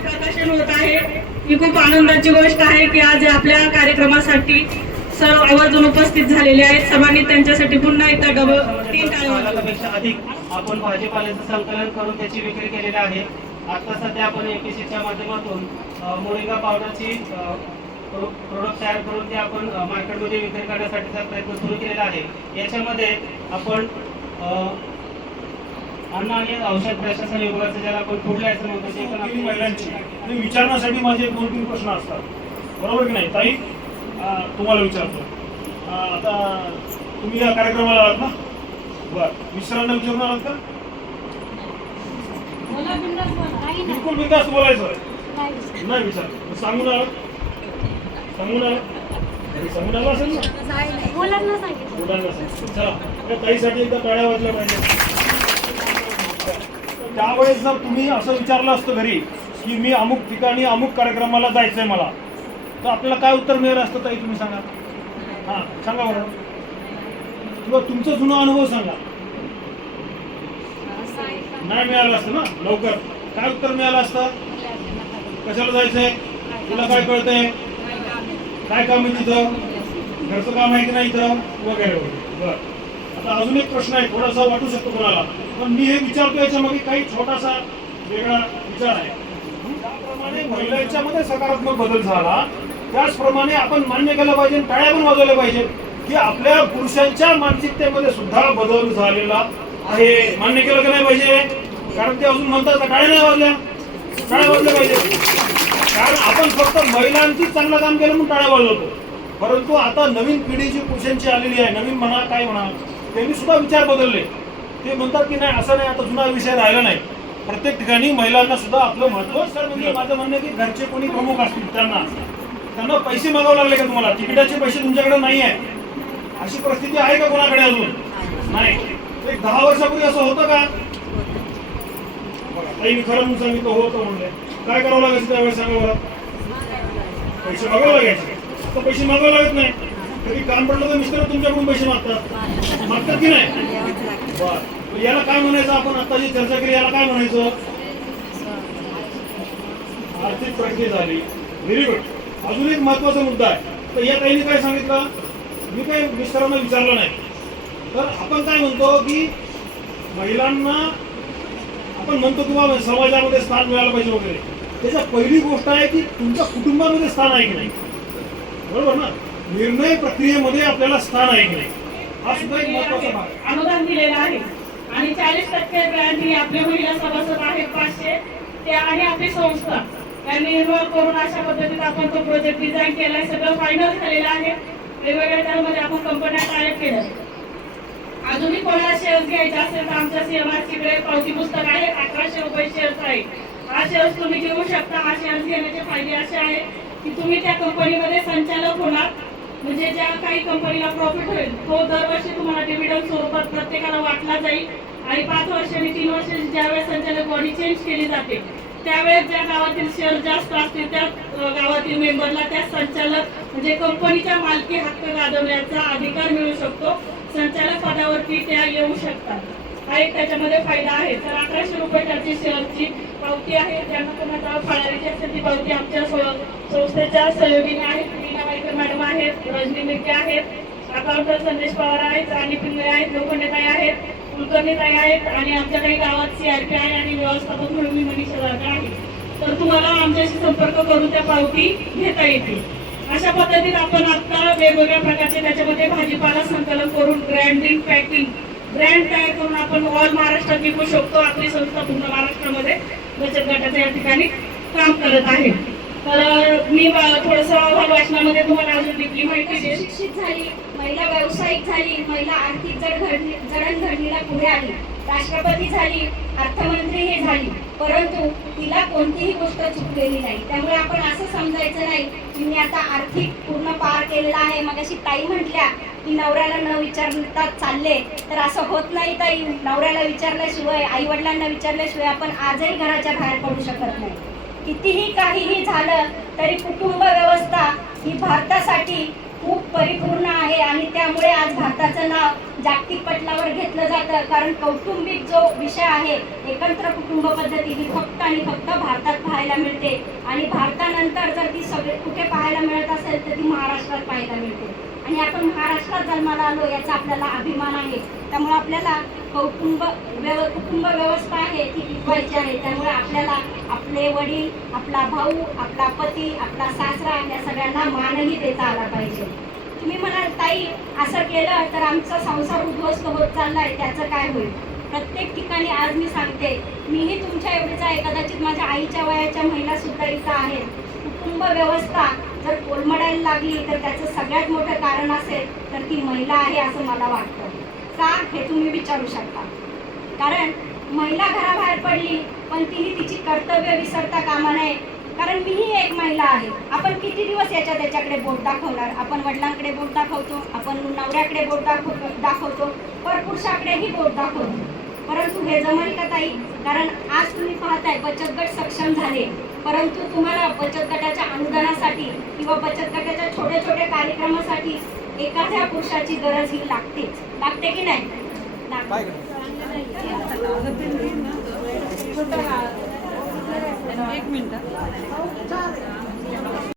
प्रकाशन होत आहे ही खूप आनंदाची गोष्ट आहे की आज आपल्या कार्यक्रमासाठी सर्व आवर्जून उपस्थित झालेले आहेत. सर्वांनी त्यांच्यासाठी पुन्हा एकदा डबल तीन. पेक्षा अधिक आपण भाजीपाल्याचं संकलन करून त्याची विक्री केलेली आहे. आता सध्या आपण एपीसीच्या माध्यमातून मोरिंगा पावडरची प्रोडक्ट तयार करून ते आपण मार्केटमध्ये विक्री करण्यासाठीचा प्रयत्न सुरू केलेला आहे. याच्यामध्ये आपण अ, अन्न आणि औषध प्रशासन विभागाचं ज्याला आपण फूड लायसन म्हणतो ते पण आपण विचारण्यासाठी माझे दोन तीन प्रश्न असतात. बरोबर की नाही? ताई? तुम्हाला विचारतो. आता तुम्ही या कार्यक्रमाला आलात ना? बरं. मिस्टरांना विचारून आलात का? बिलकुल बिंदास्त बोलायचं नाही. विचार सांगून आलात सांगून घरी सांगून आला असेल ना? मुलांना सांगितलं. चला. ताईसाठी एकदा टाळ्या वाजल्या पाहिजे. त्यावेळेस जर तुम्ही असं विचारलं असतं घरी की मी अमुक ठिकाणी अमुक कार्यक्रमाला जायचंय मला तर आपल्याला काय उत्तर मिळालं असतं ताई तुम्ही सांगा. हां सांगा बरं. किंवा तुमचा जुना अनुभव सांगा. नाही मिळालं असतं ना? लवकर. काय उत्तर मिळालं असतं? कशाला जायचंय? तुला काय कळतंय? काय काम आहे तिथं? घरचं काम आहे की नाही इथं? वगैरे वगैरे. बरं. आता अजून एक प्रश्न आहे थोडासा वाटू शकतो कोणाला. पण मी हे विचारतो याच्यामध्ये काही छोटासा वेगळा विचार आहे. त्याप्रमाणे महिलांच्या मध्ये सकारात्मक बदल झाला. त्याचप्रमाणे आपण मान्य केलं पाहिजे टाळ्या पण वाजवल्या पाहिजे की आपल्या पुरुषांच्या मानसिकतेमध्ये सुद्धा बदल झालेला आहे. मान्य केलं का नाही पाहिजे? कारण ते अजून म्हणतात टाळ्या नाही वाजल्या. टाळ्या वाजल्या पाहिजे. कारण आपण फक्त महिलांचीच चांगलं काम केलं म्हणून टाळ्या वाजवतो. परंतु आता नवीन पिढी जी पुरुषांची आलेली आहे नवीन म्हणा काय म्हणा त्यांनी सुद्धा विचार बदलले. ते म्हणतात की नाही असं नाही आता जुना विषय राहिला नाही. प्रत्येक ठिकाणी महिलांना सुद्धा आपलं महत्त्व सर म्हणजे माझं म्हणणं की घरचे कोणी प्रमुख असतील त्यांना. त्यांना पैसे मागावे लागले का तुम्हाला? तिकिटाचे पैसे तुमच्याकडे नाही आहे अशी परिस्थिती आहे का कोणाकडे अजून? नाही. एक दहा वर्षापूर्वी असं होतं का? ताई मी खरं म्हणून सांगितलं होतं म्हणले. काय करावं लागायचं त्यावेळेस सांगा पैसे मागावं लागायचे. तर पैसे मागावं लागत नाही. कधी काम पडलं तर मिस्टर तुमच्याकडून पैसे मागतात. मागतात की नाही? बर. याला काय म्हणायचं? आपण आता जी चर्चा केली याला काय म्हणायचं? आर्थिक प्रगती झाली. व्हेरी गुड अजून एक महत्त्वाचा मुद्दा आहे. तर या ताईने काय सांगितलं? मी काही मिस्टरांना विचारलं नाही. तर आपण काय म्हणतो की महिलांना आपण म्हणतो की बाबा समाजामध्ये स्थान मिळालं पाहिजे वगैरे. त्याच्या पहिली गोष्ट आहे की तुमच्या कुटुंबामध्ये स्थान आहे की नाही? बरोबर ना? निर्णय प्रक्रियेमध्ये आपल्याला स्थान आहे की नाही? हा सुद्धा एक महत्त्वाचा भाग अनुदान दिलेलं आहे. आणि चाळीस टक्के आपल्या महिला सभासद आहेत पाचशे. ते आहे आपली संस्था. यांनी निर्माण करून अशा पद्धतीत आपण तो प्रोजेक्ट डिझाईन केलाय सगळं फायनल झालेलं आहे. वेगवेगळ्या त्यामध्ये आपण कंपन्या टायप केलं. अजूनही कोणाला शेअर्स घ्यायचे असेल तर आमच्या सीएमआरसीकडे पावती पुस्तक आहे. अकराशे रुपये शेअर्स आहे. हा शेअर्स तुम्ही घेऊ शकता. हा शेअर्स घेण्याचे फायदे असे आहेत की तुम्ही त्या कंपनीमध्ये संचालक होणार. म्हणजे ज्या काही कंपनीला प्रॉफिट होईल तो दरवर्षी तुम्हाला डिव्हिडंड स्वरूपात प्रत्येकाला वाटला जाईल. आणि पाच वर्षांनी तीन वर्षांनी ज्यावेळेस संचालक बॉडी चेंज केली जाते त्यावेळेस ज्या गावातील शेअर जास्त असतील त्या गावातील मेंबरला त्या संचालक म्हणजे कंपनीच्या मालकी हक्क गाजवण्याचा अधिकार मिळू शकतो. संचालक पदावरती त्या येऊ शकतात. हा एक त्याच्यामध्ये फायदा आहे. तर अकराशे रुपये त्याची शेअरची पावती आहे. ज्यांना कोणाचा फळारीची असेल ती पावती आमच्या स- संस्थेच्या सहयोगीने आहेत. मीना वायकर मॅडम आहेत रजनी मिर्के आहेत अकाउंटर संदेश पवार आहेत राणी पिंगळे आहेत लोखंडेताई आहेत कुलकर्णीताई आहेत आणि आमच्या काही गावात सीआरपी आहे आणि व्यवस्थापक म्हणून मी मनीषा तुम्हाला आमच्याशी संपर्क करून त्या पावती घेता येतील. अशा पद्धतीत आपण आता वेगवेगळ्या प्रकारचे त्याच्यामध्ये भाजीपाला संकलन करून ब्रँडिंग पॅकिंग ब्रँड तयार करून आपण ऑल महाराष्ट्रात विकू शकतो. आपली संस्था पूर्ण महाराष्ट्रामध्ये बचत गटाच्या या ठिकाणी काम करत आहे. तर मी थोडस वाचनामध्ये तुम्हाला अजून डिपली माहिती देईल शिक्षित झाली महिला व्यावसायिक झाली महिला आर्थिक जडघडणी जडणघडणीला पुढे आली. राष्ट्रपती झाली अर्थमंत्री हे झाली. परंतु तिला कोणतीही गोष्ट चुकलेली नाही. त्यामुळे आपण असं समजायचं नाही की मी आता आर्थिक पूर्ण पार केलेला आहे. मग अशी ताई म्हटल्या की नवऱ्याला न विचारता चालले. तर असं होत नाही ताई. नवऱ्याला विचारल्याशिवाय आई वडिलांना विचारल्याशिवाय आपण आजही घराच्या बाहेर पडू शकत नाही. कितीही काहीही झालं तरी कुटुंब व्यवस्था ही भारतासाठी खूप परिपूर्ण आहे आणि त्यामुळे आज भारताचं नाव जागतिक पटलावर घेतलं जातं. कारण कौटुंबिक जो विषय आहे एकत्र कुटुंब पद्धती ही फक्त आणि फक्त भारतात पाहायला मिळते. आणि भारतानंतर जर ती सगळे कुठे पाहायला मिळत असेल तर ती महाराष्ट्रात पाहायला मिळते. आणि आपण महाराष्ट्रात जन्माला आलो याचा आपल्याला अभिमान आहे. त्यामुळे आपल्याला कौटुंब व्यव कुटुंब व्यवस्था आहे ती टिकवायची आहे. त्यामुळे आपल्याला आपले वडील आपला भाऊ आपला पती आपला सासरा या सगळ्यांना मानही देता आला पाहिजे. तुम्ही म्हणाल ताई असं केलं तर आमचा संसार उद्ध्वस्त होत चाललाय. त्याचं काय होईल? प्रत्येक ठिकाणी आज मी सांगते मीही तुमच्या एवढीच आहे कदाचित माझ्या आईच्या वयाच्या महिलासुद्धा इथं आहेत. कुटुंब व्यवस्था जर कोलमडायला लागली तर त्याचं सगळ्यात मोठं कारण असेल तर ती महिला आहे असं मला वाटतं. का? हे तुम्ही विचारू शकता. कारण महिला घराबाहेर पडली पण तिने तिची कर्तव्य विसरता कामा नये. कारण मीही एक महिला आहे. आपण किती दिवस याच्या त्याच्याकडे बोट दाखवणार? आपण वडिलांकडे बोट दाखवतो आपण नवऱ्याकडे बोट दाखव दाखवतो परपुरुषाकडेही बोट दाखवतो. परंतु हे जमेल का ताई? कारण आज तुम्ही पाहताय बचत गट सक्षम झाले. परंतु तुम्हाला बचत गटाच्या अनुदानासाठी किंवा बचत गटाच्या छोट्या छोट्या कार्यक्रमासाठी एखाद्या पुरुषाची गरज ही लागतेच. लागते की नाही. एक मिनिट.